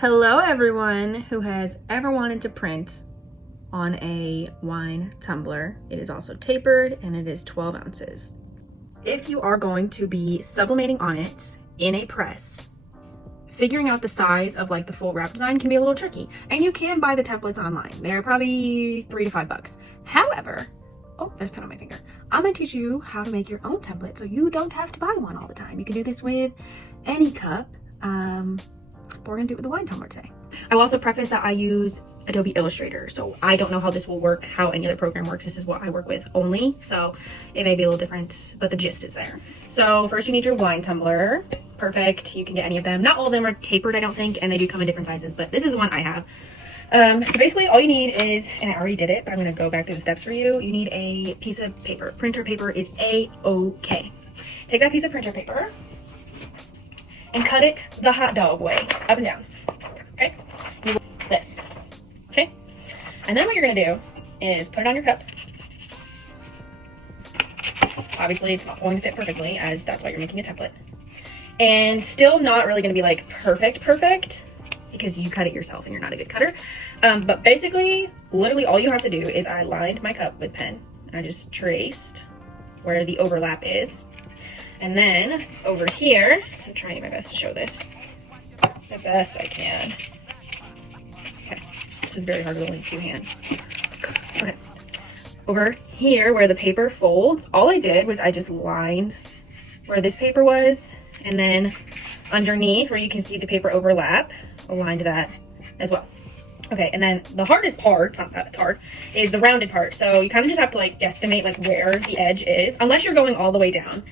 Hello everyone who has ever wanted to print on a wine tumbler. It is also tapered and it is 12 ounces. If you are going to be sublimating on it in a press, figuring out the size of like the full wrap design can be a little tricky, and you can buy the templates online. They're probably $3 to $5. However, oh, there's a pen on my finger. I'm gonna teach you how to make your own template so you don't have to buy one all the time. You can do this with any cup. We're gonna do it with the wine tumbler today. I will also preface that I use Adobe Illustrator, so I don't know how this will work, how any other program works. This is what I work with only, so it may be a little different, but the gist is there. So first you need your wine tumbler. Perfect, you can get any of them. Not all of them are tapered, I don't think, and they do come in different sizes, but this is the one I have. So basically all you need is, and I already did it, but I'm gonna go back through the steps for you. You need a piece of paper. Printer paper is A-OK. Take that piece of printer paper and cut it the hot dog way, up and down, okay? This, okay? And then what you're gonna do is put it on your cup. Obviously it's not going to fit perfectly, as that's why you're making a template. And still not really gonna be like perfect, because you cut it yourself and you're not a good cutter. But basically, literally all you have to do is I lined my cup with pen and I just traced where the overlap is. And then over here, I'm trying my best to show this the best I can. Okay, this is very hard to link two hands. Okay, over here where the paper folds, all I did was I just lined where this paper was, and then underneath where you can see the paper overlap, aligned that as well. Okay, and then the hardest part, it's not that it's hard, is the rounded part. So you kind of just have to like guesstimate like where the edge is, unless you're going all the way down.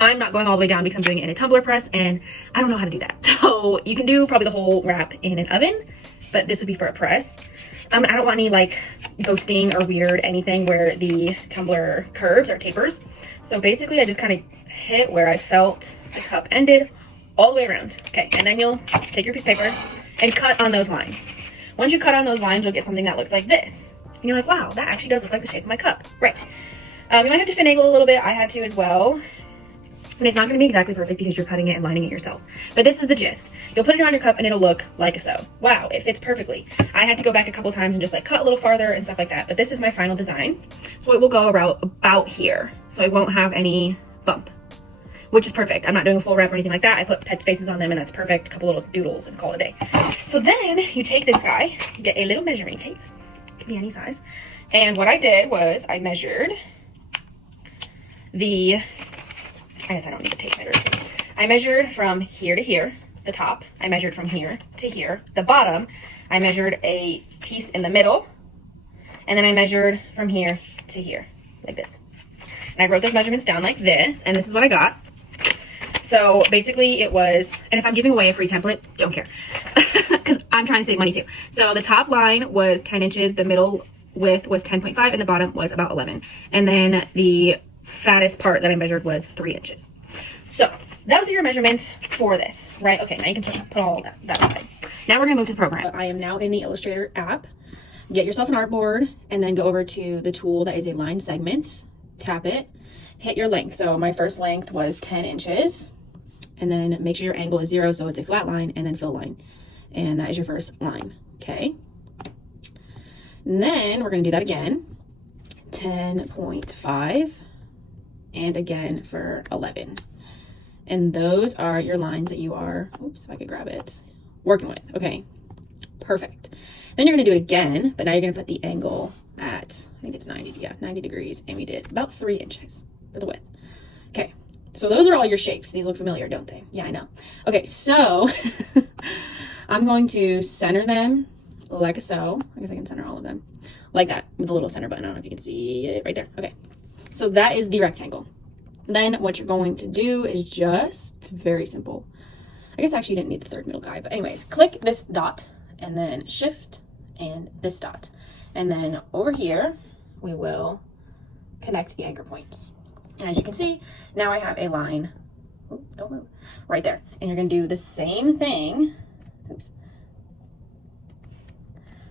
I'm not going all the way down because I'm doing it in a tumbler press and I don't know how to do that. So you can do probably the whole wrap in an oven, but this would be for a press. I don't want any like ghosting or weird anything where the tumbler curves or tapers. So basically I just kind of hit where I felt the cup ended all the way around. Okay, and then you'll take your piece of paper and cut on those lines. Once you cut on those lines, you'll get something that looks like this. And you're like, wow, that actually does look like the shape of my cup. Right. You might have to finagle a little bit. I had to as well. And it's not going to be exactly perfect because you're cutting it and lining it yourself. But this is the gist. You'll put it on your cup and it'll look like so. Wow, it fits perfectly. I had to go back a couple times and just like cut a little farther and stuff like that. But this is my final design. So it will go about here. So I won't have any bump, which is perfect. I'm not doing a full wrap or anything like that. I put pet spaces on them and that's perfect. A couple little doodles and call it a day. So then you take this guy, get a little measuring tape. It can be any size. And what I did was I measured I guess I don't need the tape measure. I measured from here to here, the top. I measured from here to here, the bottom. I measured a piece in the middle. And then I measured from here to here, like this. And I wrote those measurements down like this, and this is what I got. So basically it was, and if I'm giving away a free template, don't care. Because I'm trying to save money too. So the top line was 10 inches, the middle width was 10.5, and the bottom was about 11. And then the fattest part that I measured was 3 inches. So those are your measurements for this, right? Okay, now you can put all that aside. Now we're gonna move to the program. I am now in the Illustrator app. Get yourself an artboard and then go over to the tool that is a line segment, tap it, hit your length. So my first length was 10 inches, and then make sure your angle is 0 so it's a flat line, and then fill line. And that is your first line, okay? And then we're gonna do that again, 10.5, and again for 11. And those are your lines that you are, oops, if I could grab it, working with. Okay, perfect. Then you're gonna do it again, but now you're gonna put the angle at, I think it's 90 degrees, and we did about 3 inches for the width. Okay, so those are all your shapes. These look familiar, don't they? Yeah, I know. Okay, so I'm going to center them like so. I guess I can center all of them like that with a little center button. I don't know if you can see it right there. Okay. So that is the rectangle. Then what you're going to do is just, it's very simple. I guess actually you didn't need the third middle guy, but anyways, click this dot and then shift and this dot. And then over here, we will connect the anchor points. And as you can see, now I have a line, oh, don't move, right there. And you're gonna do the same thing, oops,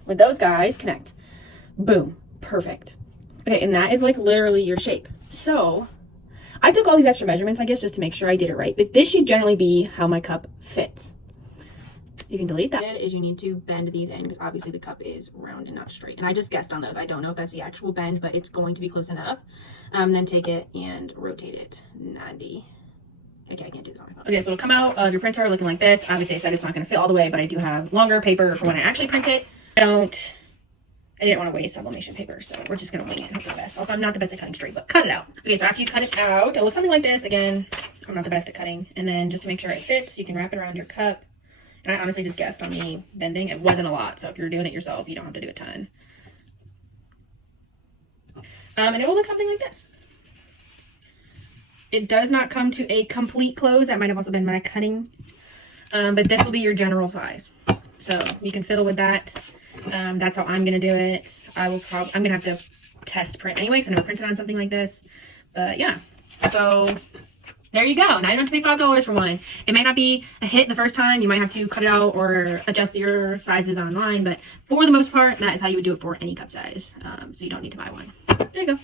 with those guys, connect. Boom, perfect. Okay, and that is like literally your shape. So I took all these extra measurements, I guess, just to make sure I did it right. But this should generally be how my cup fits. you can delete that. Is you need to bend these in because obviously the cup is round and not straight. And I just guessed on those. I don't know if that's the actual bend, but it's going to be close enough. Then take it and rotate it 90. Okay, I can't do this on my phone. Okay, so it'll come out of your printer looking like this. Obviously I said it's not going to fit all the way, but I do have longer paper for when I actually print it. I didn't want to waste sublimation paper, so we're just going to wing it and hope for the best. Also, I'm not the best at cutting straight, but cut it out. Okay, so after you cut it out, it looks something like this. Again, I'm not the best at cutting. And then just to make sure it fits, you can wrap it around your cup. And I honestly just guessed on me bending. It wasn't a lot, so if you're doing it yourself, you don't have to do a ton. And it will look something like this. It does not come to a complete close. That might have also been my cutting. But this will be your general size. So you can fiddle with that. That's how I'm going to do it. I'm going to have to test print anyway because I never printed on something like this. But yeah, so there you go. Now you don't have to pay $5 for one. It may not be a hit the first time. You might have to cut it out or adjust your sizes online. But for the most part, that is how you would do it for any cup size. So you don't need to buy one. There you go.